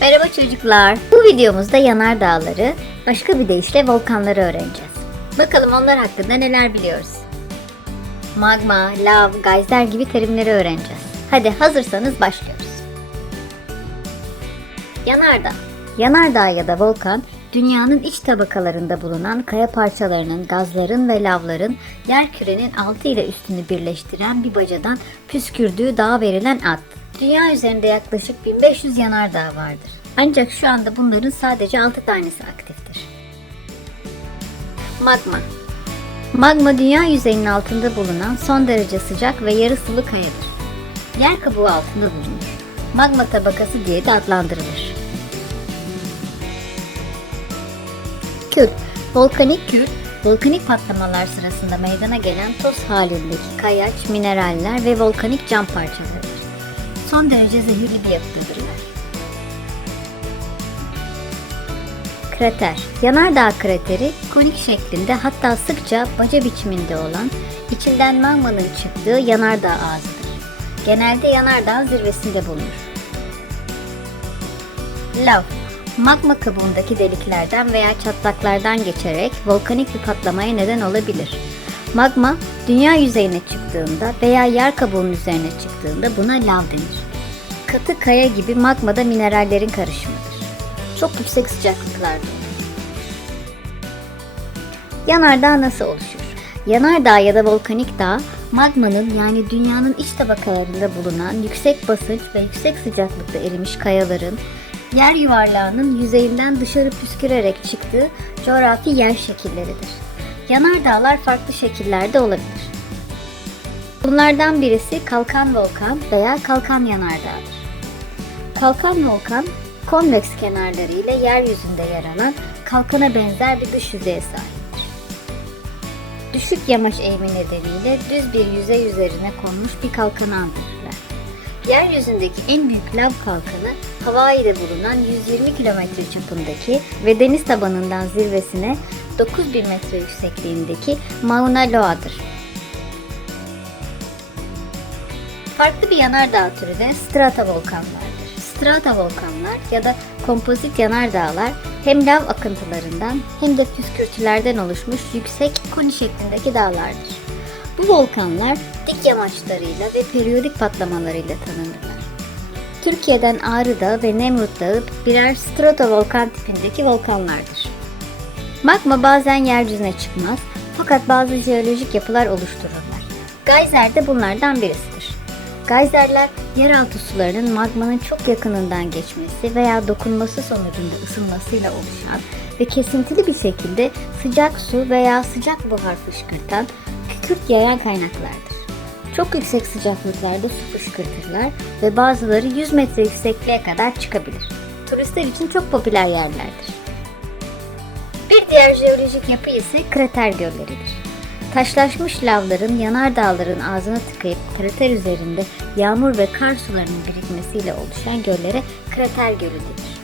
Merhaba çocuklar. Bu videomuzda yanardağları, başka bir deyişle volkanları öğreneceğiz. Bakalım onlar hakkında neler biliyoruz. Magma, lav, geyser gibi terimleri öğreneceğiz. Hadi hazırsanız başlıyoruz. Yanardağ. Yanardağ ya da volkan, dünyanın iç tabakalarında bulunan kaya parçalarının, gazların ve lavların yer kürenin altı ile üstünü birleştiren bir bacadan püskürdüğü dağa verilen ad. Dünya üzerinde yaklaşık 1500 yanardağ vardır. Ancak şu anda bunların sadece 6 tanesi aktiftir. Magma Magma dünya yüzeyinin altında bulunan son derece sıcak ve yarı sıvı kayadır. Yer kabuğu altında bulunur. Magma tabakası diye de adlandırılır. Kül Volkanik kül, volkanik patlamalar sırasında meydana gelen toz halindeki kayaç, mineraller ve volkanik cam parçalarıdır. Son derece zehirli bir yapıdadırlar. Krater Yanardağ krateri konik şeklinde hatta sıkça baca biçiminde olan içinden magmanın çıktığı yanardağ ağzıdır. Genelde yanardağ zirvesinde bulunur. Lav Magma kabuğundaki deliklerden veya çatlaklardan geçerek volkanik bir patlamaya neden olabilir. Magma dünya yüzeyine çıktığında veya yer kabuğunun üzerine çıktığında buna lav denir. Katı kaya gibi magmada minerallerin karışımıdır. Çok yüksek sıcaklıklarda olur. Yanardağ nasıl oluşur? Yanardağ ya da volkanik dağ, magmanın yani dünyanın iç tabakalarında bulunan yüksek basınç ve yüksek sıcaklıkta erimiş kayaların yer yuvarlağının yüzeyinden dışarı püskürerek çıktığı coğrafi yer şekilleridir. Yanardağlar farklı şekillerde olabilir. Bunlardan birisi kalkan volkan veya kalkan yanardağdır. Kalkan volkan, konveks kenarları ile yeryüzünde yer alan kalkana benzer bir dış yüzeye sahiptir. Düşük yamaç eğimi nedeniyle düz bir yüzey üzerine konmuş bir kalkanı andırırlar. Yeryüzündeki en büyük lav kalkanı Hawaii'de bulunan 120 kilometre çapındaki ve deniz tabanından zirvesine 9000 metre yüksekliğindeki Mauna Loa'dır. Farklı bir yanardağ türü de stratovolkanlardır. Stratovolkanlar ya da kompozit yanardağlar hem lav akıntılarından hem de püskürtülerden oluşmuş yüksek koni şeklindeki dağlardır. Bu volkanlar dik yamaçlarıyla ve periyodik patlamalarıyla tanınırlar. Türkiye'den Ağrı Dağı ve Nemrut Dağı birer stratovolkan tipindeki volkanlardır. Magma bazen yeryüzüne çıkmaz fakat bazı jeolojik yapılar oluştururlar. Geyser de bunlardan birisidir. Geyserler yeraltı sularının magmanın çok yakınından geçmesi veya dokunması sonucunda ısınmasıyla oluşan ve kesintili bir şekilde sıcak su veya sıcak buhar fışkırtan, kükürt yayan kaynaklardır. Çok yüksek sıcaklıklarda su fışkırtırlar ve bazıları 100 metre yüksekliğe kadar çıkabilir. Turistler için çok popüler yerlerdir. Bir diğer jeolojik yapı ise krater gölleridir. Taşlaşmış lavların yanardağların ağzına tıkayıp krater üzerinde yağmur ve kar sularının birikmesiyle oluşan göllere krater gölü denir.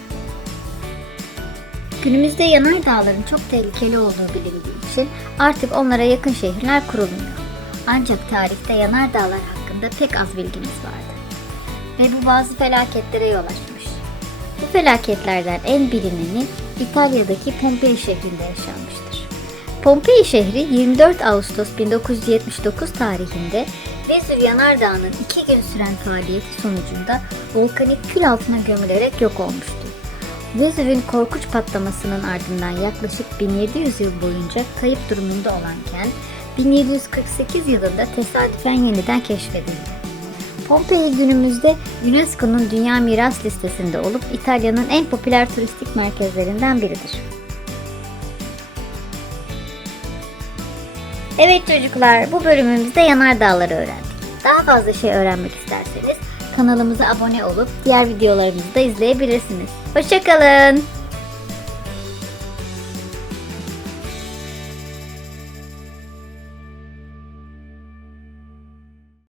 Günümüzde yanardağların çok tehlikeli olduğu bilindiği için artık onlara yakın şehirler kurulmuyor. Ancak tarihte yanardağlar hakkında pek az bilgimiz vardı. Ve bu bazı felaketlere yol açmış. Bu felaketlerden en bilineni İtalya'daki Pompei şehrinde yaşanmıştır. Pompei şehri 24 Ağustos 1979 tarihinde Vezüv Yanardağı'nın iki gün süren faaliyeti sonucunda volkanik kül altına gömülerek yok olmuştu. Vezüv'ün korkunç patlamasının ardından yaklaşık 1700 yıl boyunca kayıp durumunda olan kent, 1748 yılında tesadüfen yeniden keşfedildi. Pompei günümüzde UNESCO'nun Dünya Miras Listesi'nde olup İtalya'nın en popüler turistik merkezlerinden biridir. Evet çocuklar, bu bölümümüzde yanardağları öğrendik. Daha fazla şey öğrenmek isterseniz kanalımıza abone olup diğer videolarımızı da izleyebilirsiniz. Hoşçakalın.